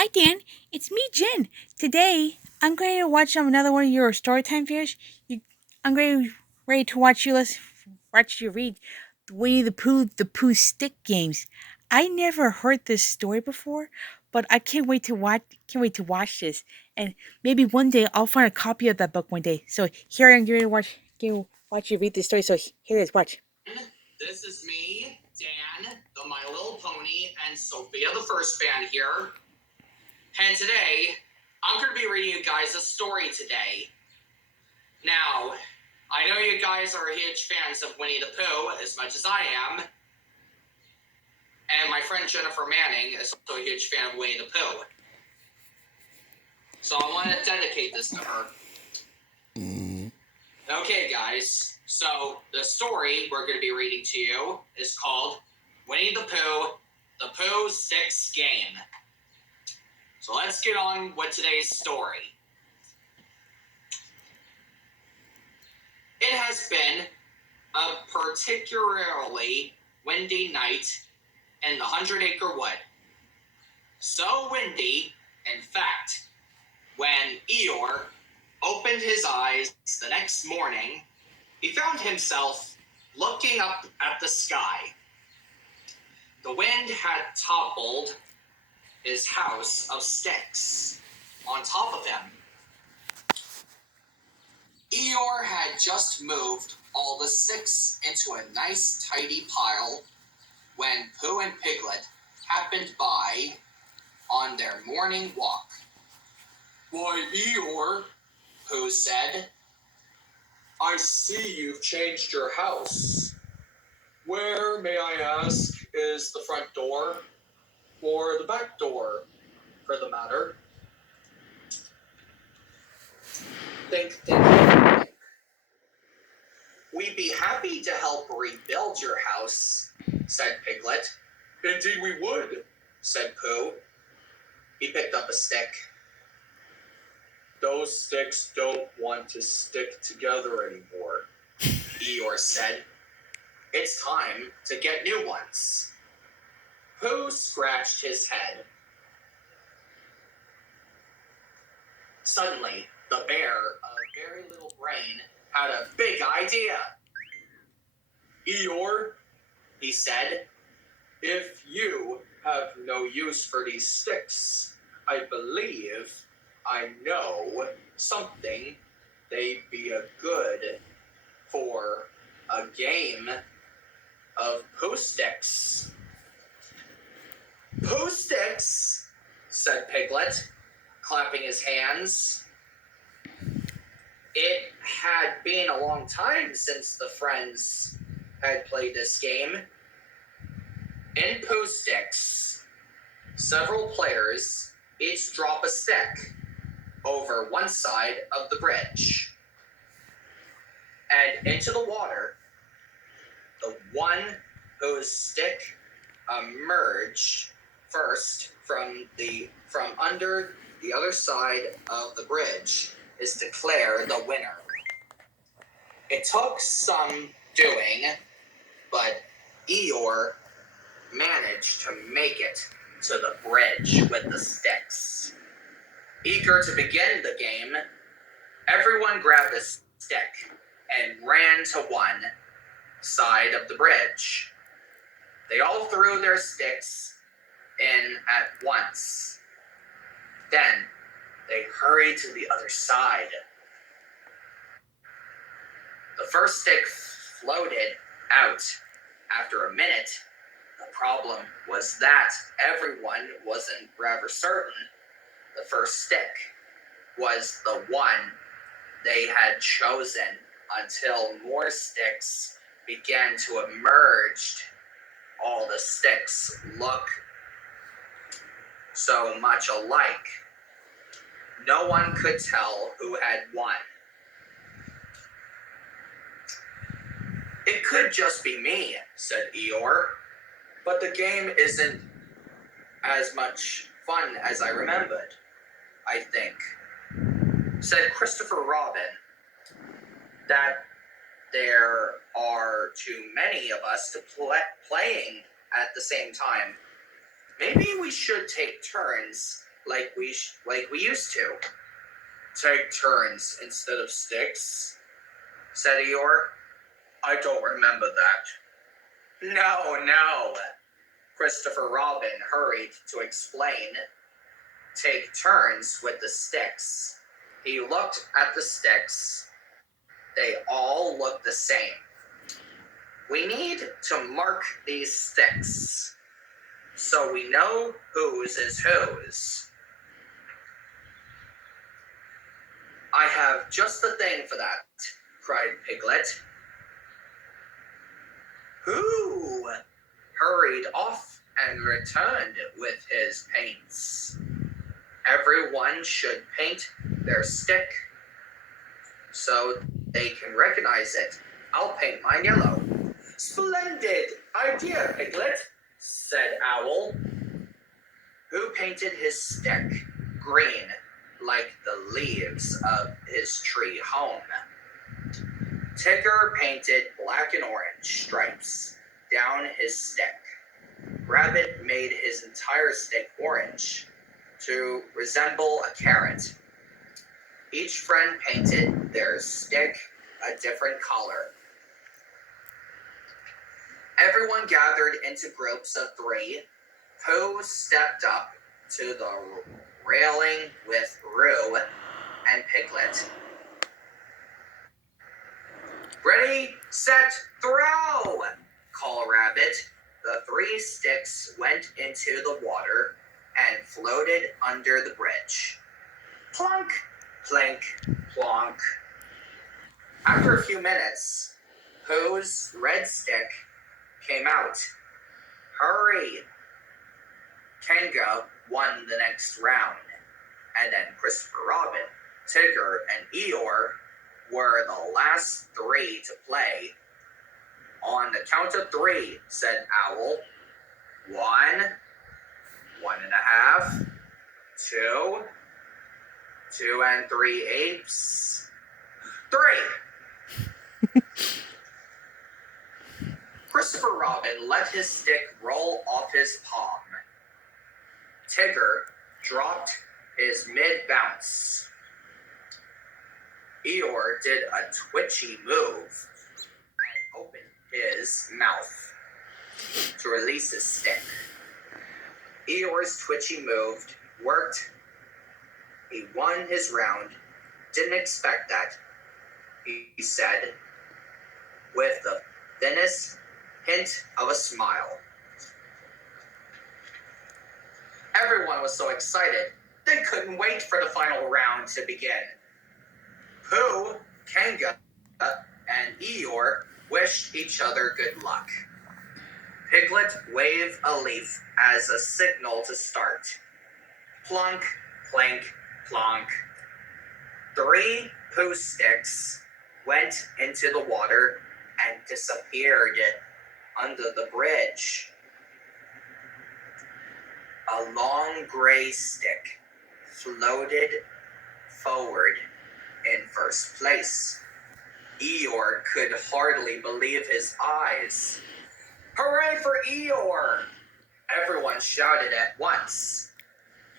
Hi Dan, it's me Jen. Today I'm going to watch another one of your storytime videos. I'm going ready to watch you read Winnie the Pooh stick games. I never heard this story before, but I can't wait to watch this. And maybe one day I'll find a copy of that book one day. So here I'm going to watch you read this story. So here it is. Watch. This is me, Dan, the My Little Pony, and Sophia the First Fan here. And today, I'm going to be reading you guys a story today. Now, I know you guys are huge fans of Winnie the Pooh as much as I am. And my friend Jennifer Manning is also a huge fan of Winnie the Pooh. So I want to dedicate this to her. Okay, guys. So the story we're going to be reading to you is called Winnie the Pooh Six Game. So let's get on with today's story. It has been a particularly windy night in the 100-Acre Wood. So windy, in fact, when Eeyore opened his eyes the next morning, he found himself looking up at the sky. The wind had toppled his house of sticks on top of him. Eeyore had just moved all the sticks into a nice tidy pile when Pooh and Piglet happened by on their morning walk. "Why, Eeyore," Pooh said, "I see you've changed your house. Where, may I ask, is the front door? Or the back door, for the matter?" Think. "We'd be happy to help rebuild your house," said Piglet. "Indeed we would," said Pooh. He picked up a stick. "Those sticks don't want to stick together anymore," Eeyore said. "It's time to get new ones." Pooh scratched his head. Suddenly, the bear, a very little brain, had a big idea. "Eeyore," he said, "if you have no use for these sticks, I believe I know something they'd be a good for a game of Pooh sticks." "Pooh sticks," said Piglet, clapping his hands. It had been a long time since the friends had played this game. In Pooh sticks, several players each drop a stick over one side of the bridge and into the water. The one whose stick emerged first from under the other side of the bridge is declared the winner. It took some doing, but Eeyore managed to make it to the bridge with the sticks. Eager to begin the game, everyone grabbed a stick and ran to one side of the bridge. They all threw their sticks in at once. Then they hurried to the other side. The first stick floated out after a minute. The problem was that everyone wasn't rather certain the first stick was the one they had chosen until more sticks began to emerge. All the sticks look so much alike. No one could tell who had won. "It could just be me," said Eeyore, "but the game isn't as much fun as I remembered, I think," said Christopher Robin. "That there are too many of us to playing at the same time. Maybe we should take turns like we used to. Take turns instead of sticks, said Eeyore. I don't remember that. No. Christopher Robin hurried to explain. Take turns with the sticks. He looked at the sticks. They all looked the same. We need to mark these sticks so we know whose is whose. I have just the thing for that, cried Piglet, who hurried off and returned with his paints. Everyone should paint their stick so they can recognize it. I'll paint mine yellow. Splendid idea, Piglet, said Owl, who painted his stick green like the leaves of his tree home. Tigger painted black and orange stripes down his stick. Rabbit made his entire stick orange to resemble a carrot. Each friend painted their stick a different color. Everyone gathered into groups of 3. Pooh stepped up to the railing with Roo and Piglet. Ready, set, throw! Called Rabbit. The 3 sticks went into the water and floated under the bridge. Plunk, plink, plonk. After a few minutes, Pooh's red stick came out. Hurry! Kanga won the next round, and then Christopher Robin, Tigger, and Eeyore were the last 3 to play. On the count of 3, said Owl. 1, 1.5, 2, 2 3/8. 3! Christopher Robin let his stick roll off his palm. Tigger dropped his mid-bounce. Eeyore did a twitchy move and opened his mouth to release his stick. Eeyore's twitchy move worked. He won his round. Didn't expect that, he said, with the thinnest hint of a smile. Everyone was so excited, they couldn't wait for the final round to begin. Pooh, Kanga, and Eeyore wished each other good luck. Piglet waved a leaf as a signal to start. Plunk, plink, plonk. 3 Pooh sticks went into the water and disappeared under the bridge. A long gray stick floated forward in first place. Eeyore could hardly believe his eyes. Hooray for Eeyore! Everyone shouted at once.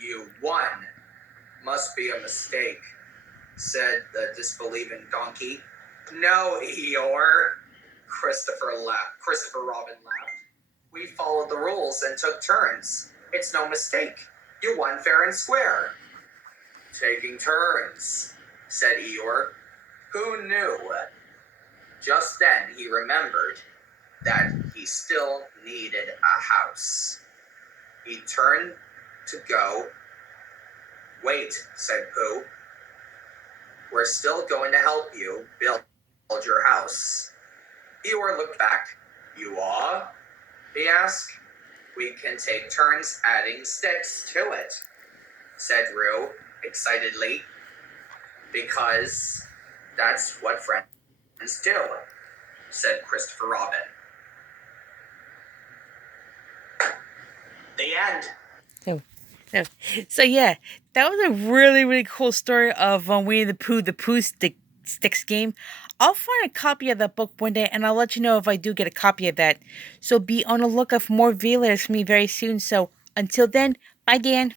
You won. Must be a mistake, said the disbelieving donkey. No, Eeyore, Christopher Robin laughed. We followed the rules and took turns. It's no mistake. You won fair and square. Taking turns, said Eeyore. Who knew? Just then he remembered that he still needed a house. He turned to go. Wait, said Pooh. We're still going to help you build your house. Eeyore looked back. You are? He asked. We can take turns adding sticks to it, said Roo excitedly, because that's what friends do, said Christopher Robin. The end. So yeah, that was a really, really cool story of Winnie the Pooh Sticks game. I'll find a copy of that book one day, and I'll let you know if I do get a copy of that. So be on the lookout for more videos from me very soon. So until then, bye, Dan.